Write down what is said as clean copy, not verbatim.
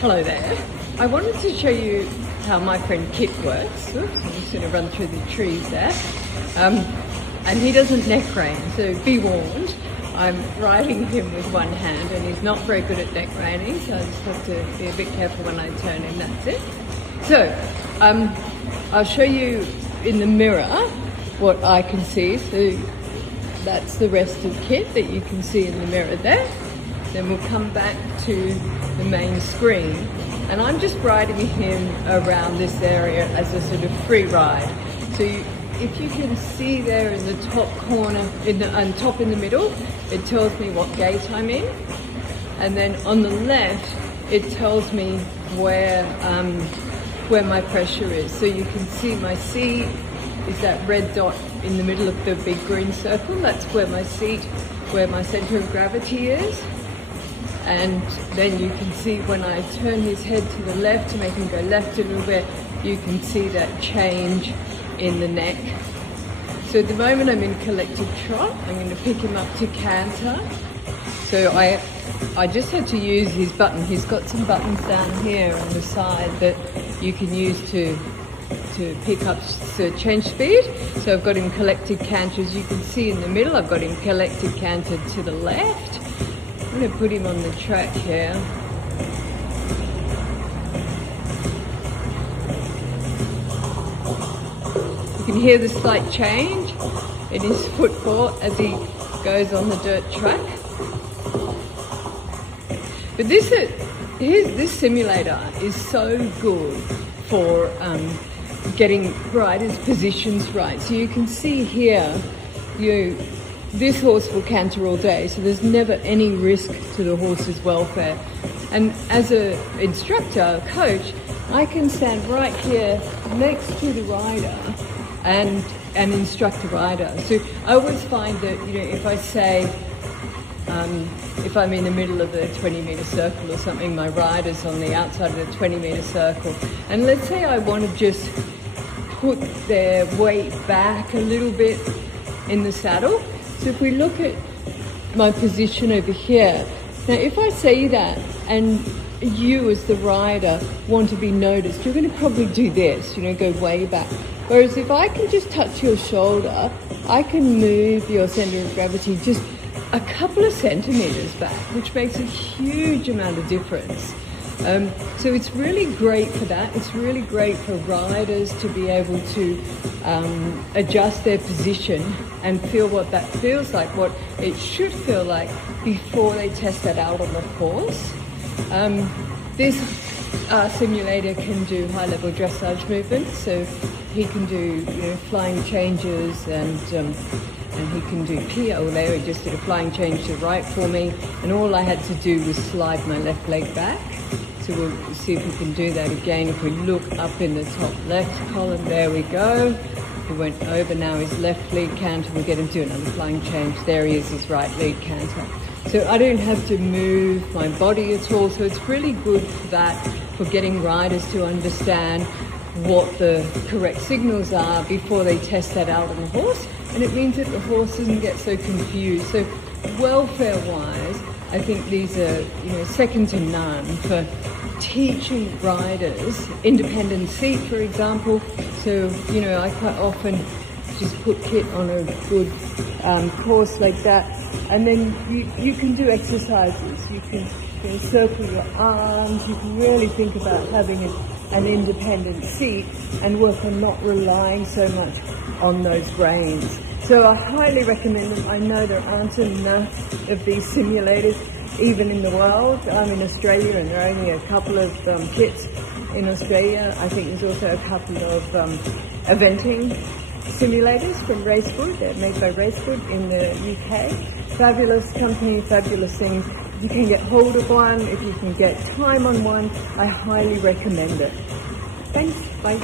Hello there. I wanted to show you how my friend KITT works. Oops, I'm just going to run through the trees there. And he doesn't neck rein, so be warned. I'm riding him with one hand and he's not very good at neck reining, so I just have to be a bit careful when I turn him, that's it. So, I'll show you in the mirror what I can see. So that's the rest of KITT that you can see in the mirror there. Then we'll come back to the main screen, and I'm just riding him around this area as a sort of free ride. So if you can see there in the top corner, and top in the middle, it tells me what gate I'm in, and then on the left it tells me where my pressure is. So you can see my seat is that red dot in the middle of the big green circle. That's where my seat, where my center of gravity is. And then you can see when I turn his head to the left to make him go left a little bit, you can see that change in the neck. So at the moment I'm in collected trot. I'm going to pick him up to canter. So I just had to use his button. He's got some buttons down here on the side that you can use to pick up, to change speed. So I've got him collected canter, as you can see in the middle. I've got him collected canter to the left. I'm going to put him on the track here. You can hear the slight change in his footfall as he goes on the dirt track. But this simulator is so good for getting riders' positions right. So you can see here, this horse will canter all day, so there's never any risk to the horse's welfare. And as an instructor, coach, I can stand right here next to the rider and instruct the rider. So I always find that, if I say, if I'm in the middle of the 20-meter circle or something, my rider's on the outside of the 20-meter circle, and let's say I want to just put their weight back a little bit in the saddle. So if we look at my position over here, now if I say that and you as the rider want to be noticed, you're going to probably do this, go way back. Whereas if I can just touch your shoulder, I can move your center of gravity just a couple of centimeters back, which makes a huge amount of difference. So it's really great for that. It's really great for riders to be able to adjust their position and feel what that feels like, what it should feel like before they test that out on the horse. This simulator can do high-level dressage movements, so he can do flying changes, and he can do PO there. He just did a flying change to the right for me, and all I had to do was slide my left leg back. So we'll see if we can do that again. If we look up in the top left column, there we go. He went over, now his left lead canter. We'll get him to do another flying change. There he is, his right lead canter. So I don't have to move my body at all. So it's really good for that, for getting riders to understand what the correct signals are before they test that out on the horse. And it means that the horse doesn't get so confused. So welfare-wise, I think these are, second to none for teaching riders independent seat, for example. So, I quite often just put KITT on a good course like that, and then you can do exercises. You can circle your arms. You can really think about having an independent seat and work on not relying so much on those reins. So I highly recommend them. I know there aren't enough of these simulators even in the world. I'm in Australia and there are only a couple of kits in Australia. I think there's also a couple of eventing simulators from Racewood. They're made by Racewood in the UK. Fabulous company, fabulous things. If you can get hold of one, if you can get time on one, I highly recommend it. Thanks, bye.